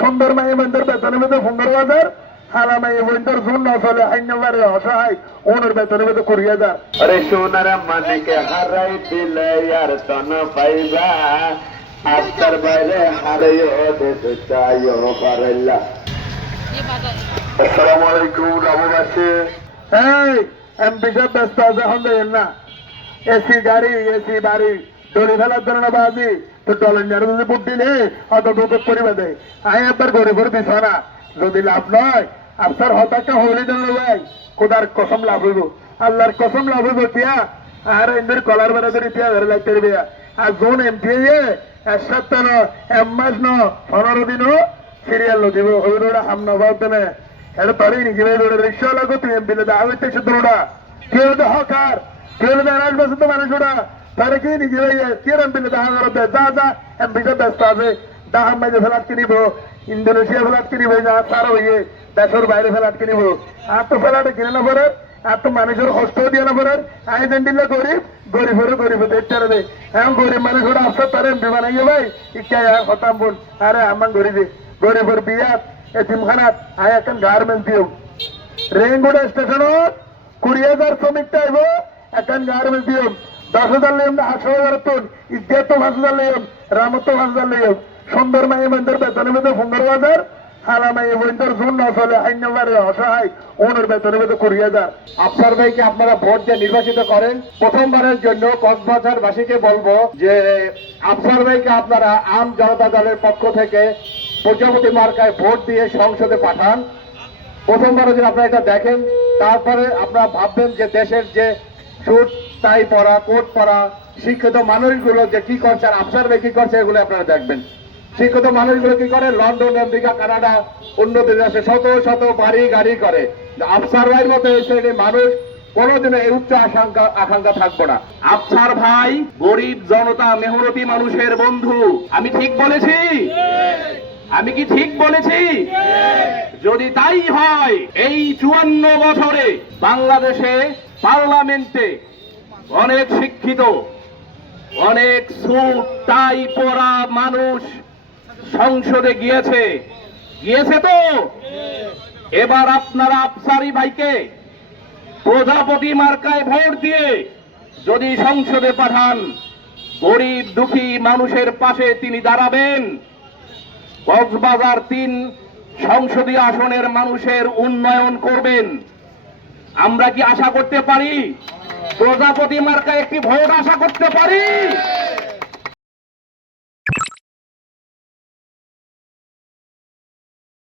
সুন্দর মাই বন্ধুর বেতনের মধ্যে সুন্দর বাজার হালা মাই বন্ধুর জন্য চলে হাইনবারে অসহায় ওনার বেতনের মধ্যে করিয়া যা আরে সোনার মানিকে হারাই দিলে আর তন পাইবা আস্তার বাইরে হারাইও দেশে চাইও পারাইলা। আসসালামু আলাইকুম রামবাসী। এই এমপি সাহেব ব্যস্ত আছে এখন দেখেন না এসি গাড়ি এসি বাড়ি দড়ি ফেলার জন্য বাজি তো ডলেন্ডার যদি বুট দিলে অত দুঃখ করিবে দেয় আই একবার গরিবের বিছানা যদি লাভ নয় আপনার হতাশা হইলে দেন ভাই খোদার কসম লাভ হইব আল্লাহর কসম লাভ হইব তিয়া আর এমনি কলার বেড়া ধরে তিয়া ঘরে লাগতে পারবে আর জোন এমপি এক সপ্তাহ এক মাস 15 দিনও সিরিয়াল দিব ওইটা হামনা ভাবতে এটা তরেই নাকি ভাই ওটা রিক্সা লাগো তুই এমপি আগে শুধু ওটা কেউ তো হকার কেউ তো 8 বছর তো মানুষ ওটা তারে কি নাকি ভাই কে এমপি দেখা করতে যা যা এমপি টা ব্যস্ত আছে ডাহাম মাঝে ফেলাট কিনিব ইন্দোনেশিয়া ফেলাট কিনিব যা সার হইয়ে দেশের বাইরে ফেলাট কিনিব আর তো ফেলাটে কিনে না পরে আর তো মানুষের কষ্ট দিয়ে না পরে আয়োজন দিলে গরিব গরিবেরও গরিব দেখতে দেয় এখন গরিব মানুষ ওরা আফসার তার এমপি বানাইয়ে ভাই ইচ্ছা হতাম বোন আরে আমার গরিবে গরিবের বিয়াত এতিমখানাত আয় এখন গার্মেন্টস দিও রেঙ্গুড়া স্টেশনত 20,000 শ্রমিক চাইব এখন গার্মেন্টস দিও 10,000 লিয়ম 8,000 টন ইজ্জত তো 5,000 লিয়ম রামত তো 5,000 লিয়ম সুন্দর মাই বন্ধুর বেতনের মধ্যে সুন্দর বাজার হালা মাই বন্ধুর জন্য চলে হাইনবারে অসহায় ওনার বেতনের মধ্যে 20,000। আফসার ভাইকে আপনারা ভোট দিয়ে নির্বাচিত করেন। প্রথমবারের জন্য কক্সবাজারবাসীকে বলবো যে আফসার ভাইকে আপনারা আম জনতা দলের পক্ষ থেকে প্রজাপতি মার্কায় ভোট দিয়ে সংসদে পাঠান। প্রথমবারের জন্য আপনারা এটা দেখেন, তারপরে আপনারা ভাববেন যে দেশের যে স্যুট টাই পরা কোট পরা শিক্ষিত মানুষগুলো যে কি করছে আর আফসার ভাই কি করছে এগুলো আপনারা দেখবেন। শিক্ষিত মানুষগুলো কি করে লন্ডন আমেরিকা কানাডা উন্নত দেশে শত শত বাড়ি গাড়ি করে, আফসার ভাইয়ের মতো এই শ্রেণীর মানুষ কোনোদিনও এই উচ্চ আকাঙ্ক্ষা থাকবো না। আফসার ভাই গরিব জনতা মেহনতি মানুষের বন্ধু। আমি ঠিক বলেছি? আমি কি ঠিক বলেছি? যদি তাই হয় এই 54 বছরে বাংলাদেশে পার্লামেন্টে অনেক শিক্ষিত অনেক স্যুট টাই পরা মানুষ সংসদে গিয়েছে তো এবার আপনারা আফসারি ভাইকে প্রজাপতি মার্কায় ভোট দিয়ে যদি সংসদে পাঠান গরিব দুঃখী মানুষের পাশে তিনি দাঁড়াবেন, কক্সবাজার 3 সংসদীয় আসনের মানুষের উন্নয়ন করবেন। আমরা কি আশা করতে পারি প্রজাপতি মার্কায় একটি ভোট আশা করতে পারি?